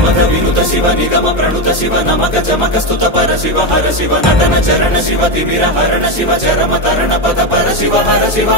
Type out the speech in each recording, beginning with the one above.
ప్రమథ వినుత శివ నిగమ ప్రణుత శివ నమక చమక స్తుత పర శివ హర శివ నటన చరణ శివ తిమిర హరణ శివ చరమ తరణ పద పర శివ హర శివ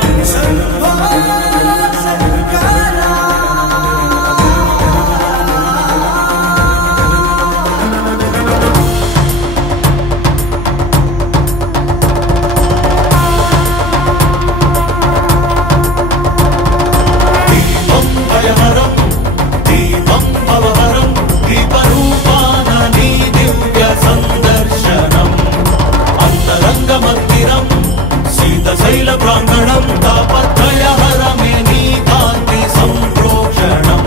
శైల ప్రాంగణం తాపత్రయ హరమే నీ కాంతి సంప్రోషణం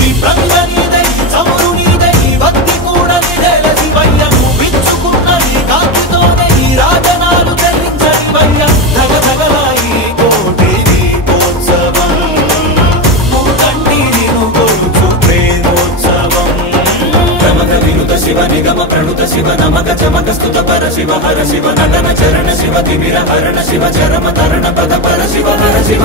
ఈ ప్రంగ నీదై చమురు నీదై భక్తి కూడా నిడల శివయ్యను విచ్చుకున్న ఈ కాంతితోనే ఈ రాజనాలు తెరించని వయ్య ధగ ధగలాయి కోటి దీపోత్సవం మూకంటి నిను కొలుచు ప్రేమోత్సవం ప్రమథ వినుత శివ నిగమ ప్రణుత శివ నమక చమక స్తుత పర శివ హర శివ నటన చరణ శివ తిమిర హరణ శివ చరమ తరణ పద పర శివ హర శివ